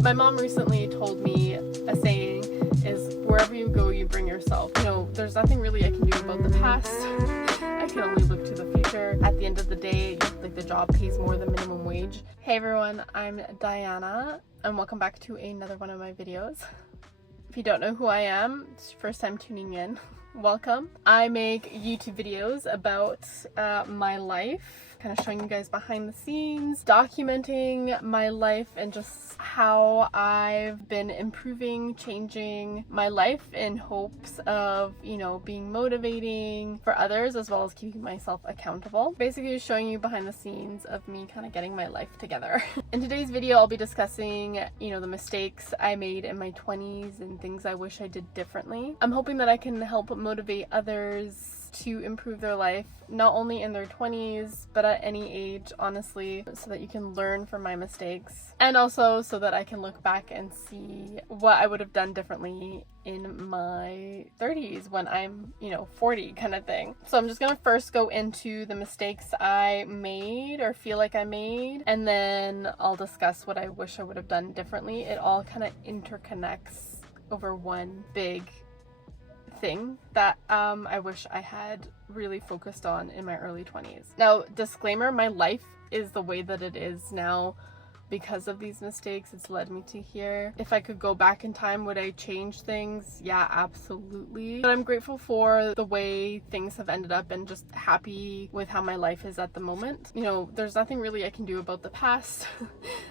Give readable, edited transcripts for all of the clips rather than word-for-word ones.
My mom recently told me a saying is, wherever you go, you bring yourself. You know, there's nothing really I can do about the past. I can only look to the future. At the end of the day, like, the job pays more than minimum wage. Hey everyone, I'm Dajana and welcome back to another one of my videos. If you don't know who I am, it's your first time tuning in, welcome. I make YouTube videos about my life, kind of showing you guys behind the scenes, documenting my life and just how I've been improving, changing my life in hopes of, you know, being motivating for others as well as keeping myself accountable. Basically showing you behind the scenes of me kind of getting my life together. In today's video, I'll be discussing, you know, the mistakes I made in my 20s and things I wish I did differently. I'm hoping that I can help motivate others to improve their life, not only in their 20s, but at any age, honestly, so that you can learn from my mistakes. And also so that I can look back and see what I would have done differently in my 30s when I'm, you know, 40 kind of thing. So I'm just gonna first go into the mistakes I made or feel like I made, and then I'll discuss what I wish I would have done differently. It all kind of interconnects over one big thing that I wish I had really focused on in my early 20s. Now, disclaimer, my life is the way that it is now because of these mistakes. It's led me to here. If I could go back in time, would I change things? Yeah, absolutely. But I'm grateful for the way things have ended up and just happy with how my life is at the moment. You know, there's nothing really I can do about the past.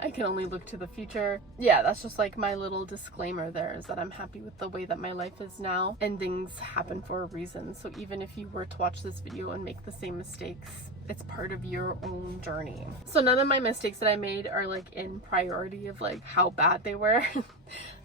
I can only look to the future. Yeah, that's just like my little disclaimer there, is that I'm happy with the way that my life is now and things happen for a reason. So even if you were to watch this video and make the same mistakes, it's part of your own journey. So none of my mistakes that I made are like in priority of like how bad they were.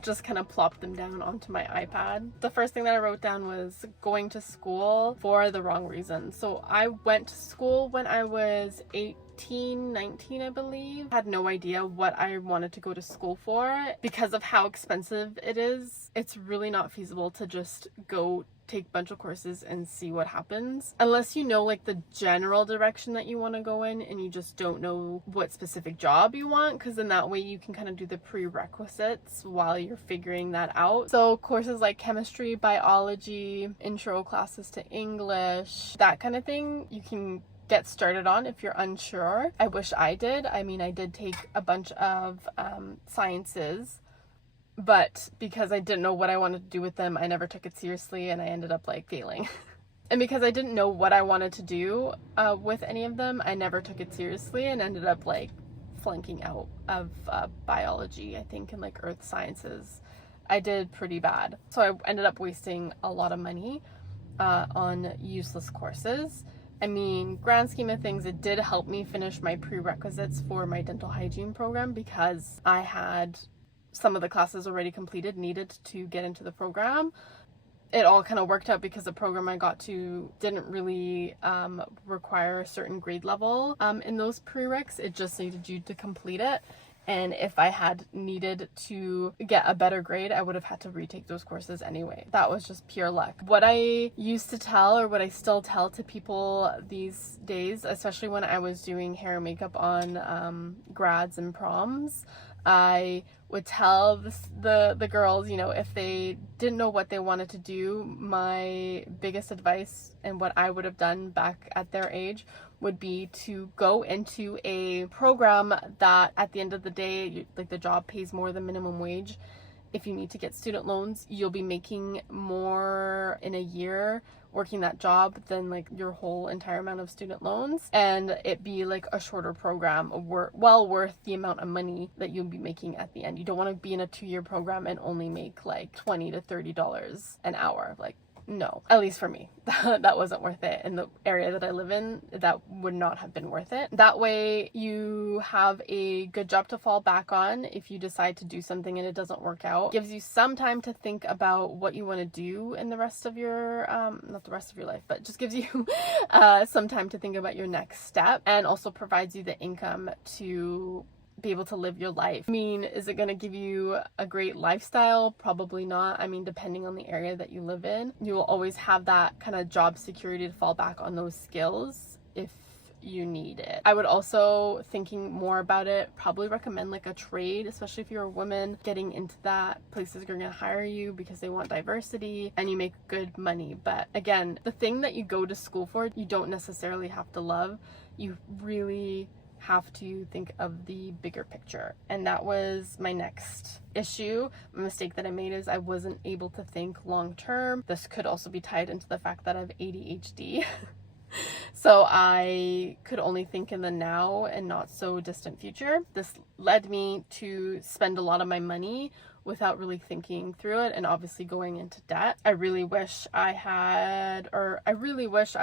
Just kind of plopped them down onto my iPad. The first thing that I wrote down was going to school for the wrong reason. So I went to school when I was 19, I believe. Had no idea what I wanted to go to school for. Because of how expensive it is, it's really not feasible to just go take a bunch of courses and see what happens, unless you know like the general direction that you want to go in and you just don't know what specific job you want, because then that way you can kind of do the prerequisites while you're figuring that out. So courses like chemistry, biology, intro classes to English, that kind of thing, you can get started on if you're unsure. I wish I did. I mean, I did take a bunch of sciences, but because I didn't know what I wanted to do with them, I never took it seriously and I ended up like failing. And because I didn't know what I wanted to do with any of them, I never took it seriously and ended up like flunking out of biology, I think, and like earth sciences. I did pretty bad. So I ended up wasting a lot of money on useless courses. I mean, grand scheme of things, it did help me finish my prerequisites for my dental hygiene program because I had some of the classes already completed, needed to get into the program. It all kind of worked out because the program I got to didn't really require a certain grade level in those prereqs. It just needed you to complete it. And if I had needed to get a better grade, I would have had to retake those courses anyway. That was just pure luck. What I used to tell, or what I still tell to people these days, especially when I was doing hair and makeup on grads and proms, I would tell the girls, you know, if they didn't know what they wanted to do, my biggest advice and what I would have done back at their age would be to go into a program that at the end of the day, like, the job pays more than minimum wage. If you need to get student loans, you'll be making more in a year working that job than like your whole entire amount of student loans, and it be like a shorter program, well worth the amount of money that you'll be making at the end. You don't want to be in a 2-year program and only make like $20 to $30 an hour. Like, no, at least for me, that wasn't worth it. In the area that I live in, that would not have been worth it. That way you have a good job to fall back on if you decide to do something and it doesn't work out. Gives you some time to think about what you want to do in the rest of your, not the rest of your life, but just gives you some time to think about your next step, and also provides you the income to be able to live your life. I mean, is it going to give you a great lifestyle? Probably not. I mean, depending on the area that you live in, you will always have that kind of job security to fall back on those skills if you need it. I would also, thinking more about it, probably recommend like a trade, especially if you're a woman getting into that. Places are going to hire you because they want diversity and you make good money. But again, the thing that you go to school for, you don't necessarily have to love. You really have to think of the bigger picture. And that was my next issue. A mistake that I made is I wasn't able to think long term. This could also be tied into the fact that I have ADHD. So I could only think in the now and not so distant future. This led me to spend a lot of my money without really thinking through it, and obviously going into debt. I really wish I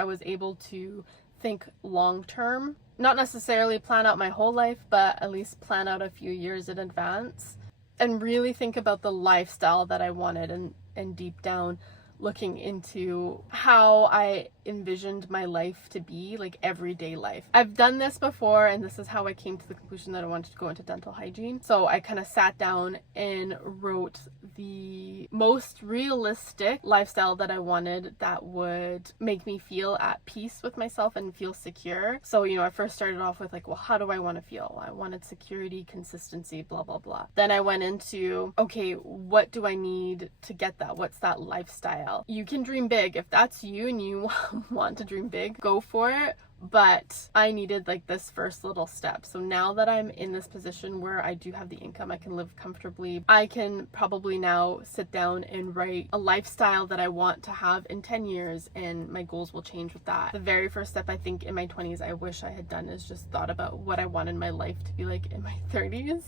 was able to think long term. Not necessarily plan out my whole life, but at least plan out a few years in advance and really think about the lifestyle that I wanted, and deep down looking into how I envisioned my life to be, like everyday life. I've done this before, and this is how I came to the conclusion that I wanted to go into dental hygiene. So I kind of sat down and wrote the most realistic lifestyle that I wanted that would make me feel at peace with myself and feel secure. So, I first started off with like, well, how do I want to feel? I wanted security, consistency, blah, blah, blah. Then I went into, okay, what do I need to get that? What's that lifestyle? You can dream big. If that's you and you want to dream big, go for it. But I needed like this first little step. So now that I'm in this position where I do have the income, I can live comfortably, I can probably now sit down and write a lifestyle that I want to have in 10 years, and my goals will change with that. The very first step I think in my 20s I wish I had done is just thought about what I wanted my life to be like in my 30s,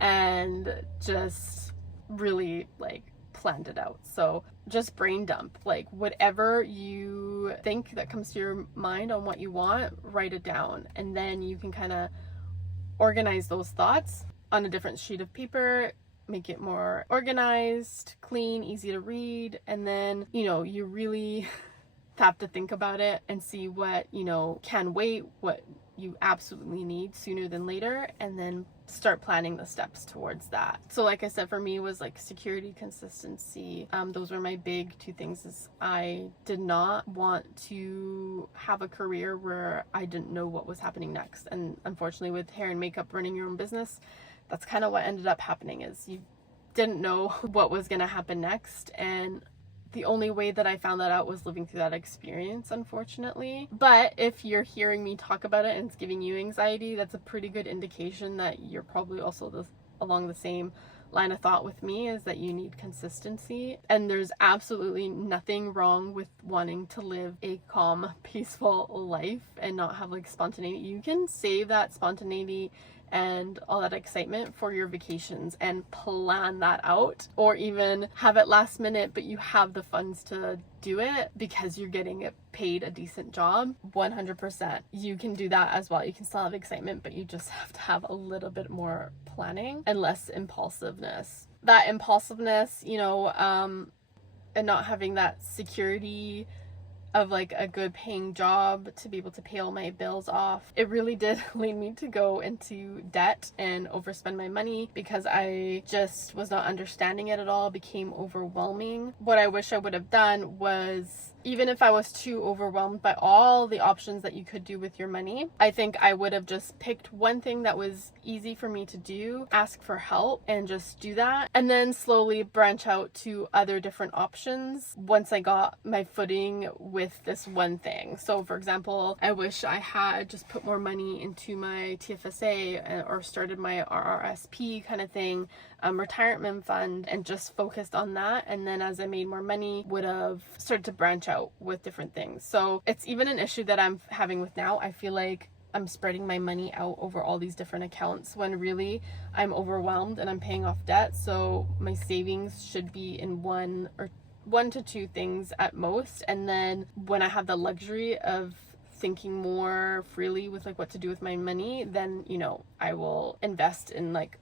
and just really like planned it out. So just brain dump, like whatever you think that comes to your mind on what you want, write it down, and then you can kind of organize those thoughts on a different sheet of paper, make it more organized, clean, easy to read, and then you really have to think about it and see what can wait, what you absolutely need sooner than later, and then start planning the steps towards that. So like I said, for me, it was like security, consistency. Those were my big two things. Is I did not want to have a career where I didn't know what was happening next. And unfortunately, with hair and makeup, running your own business, that's kind of what ended up happening, is you didn't know what was going to happen next. And the only way that I found that out was living through that experience, unfortunately. But if you're hearing me talk about it and it's giving you anxiety, that's a pretty good indication that you're probably also along the same line of thought with me, is that you need consistency. And there's absolutely nothing wrong with wanting to live a calm, peaceful life and not have like spontaneity. You can save that spontaneity and all that excitement for your vacations and plan that out, or even have it last minute but you have the funds to do it because you're getting paid a decent job. 100% you can do that as well. You can still have excitement, but you just have to have a little bit more planning and less impulsiveness. That impulsiveness, and not having that security of like a good paying job to be able to pay all my bills off, it really did lead me to go into debt and overspend my money because I just was not understanding it at all. It became overwhelming. What I wish I would have done was, even if I was too overwhelmed by all the options that you could do with your money, I think I would have just picked one thing that was easy for me to do, ask for help, and just do that, and then slowly branch out to other different options once I got my footing with this one thing. So for example, I wish I had just put more money into my TFSA or started my RRSP kind of thing, retirement fund, and just focused on that, and then as I made more money would have started to branch out with different things. So it's even an issue that I'm having with now. I feel like I'm spreading my money out over all these different accounts when really I'm overwhelmed and I'm paying off debt. So my savings should be in one to two things at most, and then when I have the luxury of thinking more freely with like what to do with my money, then I will invest in like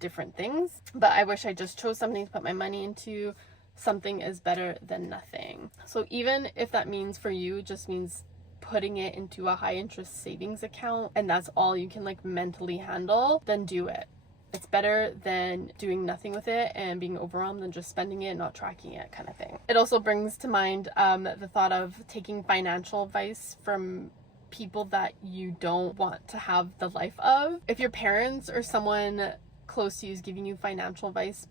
different things. But I wish I just chose something to put my money into. Something is better than nothing. So even if that means for you, it just means putting it into a high interest savings account and that's all you can like mentally handle, then do it. It's better than doing nothing with it and being overwhelmed than just spending it, not tracking it, kind of thing. It also brings to mind the thought of taking financial advice from people that you don't want to have the life of. If your parents or someone close to you is giving you financial advice,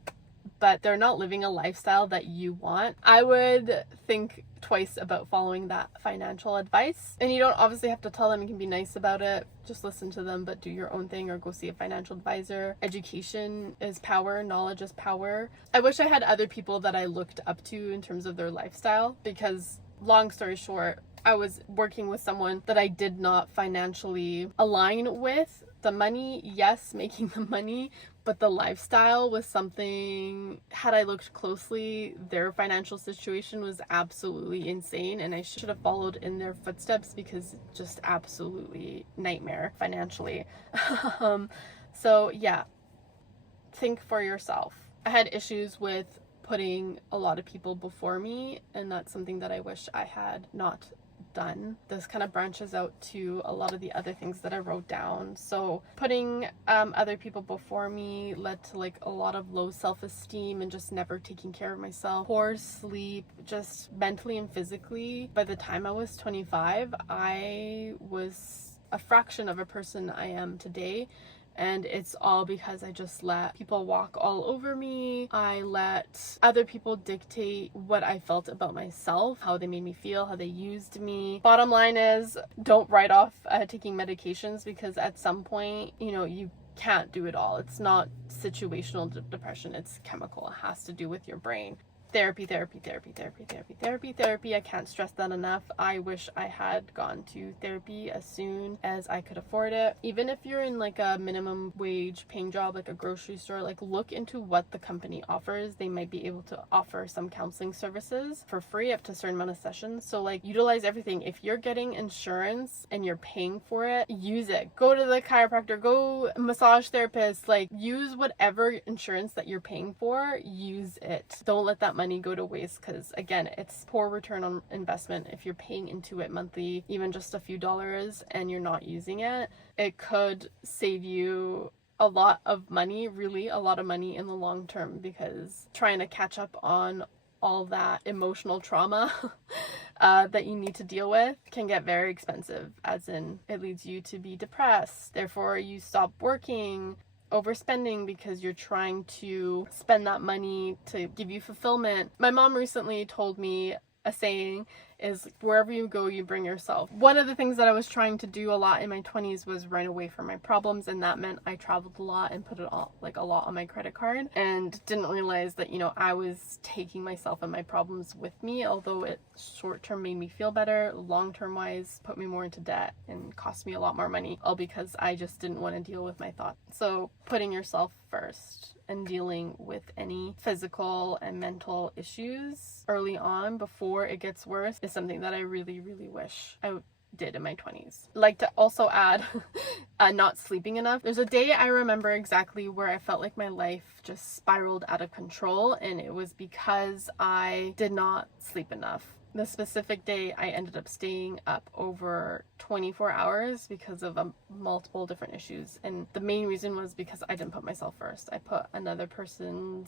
but they're not living a lifestyle that you want, I would think twice about following that financial advice. And you don't obviously have to tell them, you can be nice about it, just listen to them, but do your own thing or go see a financial advisor. Education is power, knowledge is power. I wish I had other people that I looked up to in terms of their lifestyle, because long story short, I was working with someone that I did not financially align with. The money, yes, making the money, but the lifestyle was something, had I looked closely, their financial situation was absolutely insane, and I should have followed in their footsteps, because just absolutely nightmare financially. So yeah, think for yourself. I had issues with putting a lot of people before me, and that's something that I wish I had not done. This kind of branches out to a lot of the other things that I wrote down. So putting other people before me led to like a lot of low self-esteem and just never taking care of myself. Poor sleep, just mentally and physically. By the time I was 25, I was a fraction of a person I am today. And it's all because I just let people walk all over me. I let other people dictate what I felt about myself, how they made me feel, how they used me. Bottom line is, don't write off taking medications, because at some point, you can't do it all. It's not situational depression, it's chemical. It has to do with your brain. Therapy. I can't stress that enough. I wish I had gone to therapy as soon as I could afford it. Even if you're in like a minimum wage paying job, like a grocery store, like look into what the company offers. They might be able to offer some counseling services for free up to a certain amount of sessions. So like utilize everything. If you're getting insurance and you're paying for it, use it. Go to the chiropractor, go massage therapist, like use whatever insurance that you're paying for, use it. Don't let that money go to waste, because again, it's poor return on investment. If you're paying into it monthly, even just a few dollars, and you're not using it, it could save you a lot of money, really a lot of money in the long term, because trying to catch up on all that emotional trauma that you need to deal with can get very expensive, as in it leads you to be depressed. Therefore, you stop working, overspending because you're trying to spend that money to give you fulfillment. My mom recently told me a saying is, wherever you go, you bring yourself. One of the things that I was trying to do a lot in my 20s was run away from my problems, and that meant I traveled a lot and put it all, like a lot on my credit card, and didn't realize that, I was taking myself and my problems with me. Although it short term made me feel better, long term wise put me more into debt and cost me a lot more money, all because I just didn't want to deal with my thoughts. So putting yourself first and dealing with any physical and mental issues early on before it gets worse is something that I really, really wish I did in my 20s. Like to also add not sleeping enough. There's a day I remember exactly where I felt like my life just spiraled out of control, and it was because I did not sleep enough. The specific day, I ended up staying up over 24 hours because of multiple different issues. And the main reason was because I didn't put myself first. I put another person's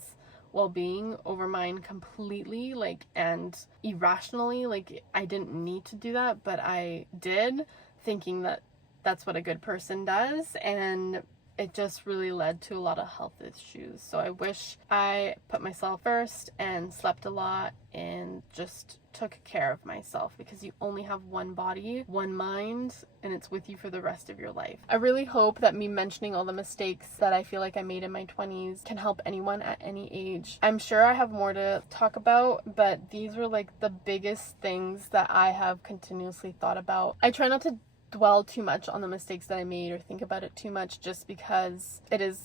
well-being over mine completely, and irrationally. I didn't need to do that, but I did, thinking that that's what a good person does. And it just really led to a lot of health issues. So I wish I put myself first and slept a lot and just took care of myself, because you only have one body, one mind, and it's with you for the rest of your life. I really hope that me mentioning all the mistakes that I feel like I made in my 20s can help anyone at any age. I'm sure I have more to talk about, but these were like the biggest things that I have continuously thought about. I try not to dwell too much on the mistakes that I made or think about it too much, just because it is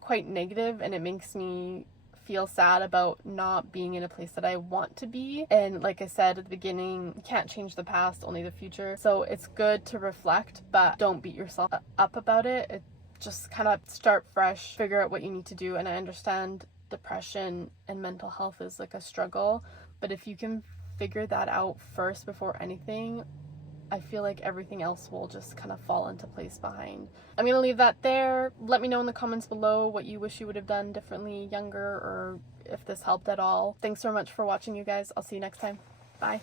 quite negative and it makes me feel sad about not being in a place that I want to be. And like I said at the beginning, you can't change the past, only the future. So it's good to reflect, but don't beat yourself up about it. Just kind of start fresh, figure out what you need to do. And I understand depression and mental health is like a struggle, but if you can figure that out first before anything, I feel like everything else will just kind of fall into place behind. I'm going to leave that there. Let me know in the comments below what you wish you would have done differently, younger, or if this helped at all. Thanks so much for watching, you guys. I'll see you next time. Bye.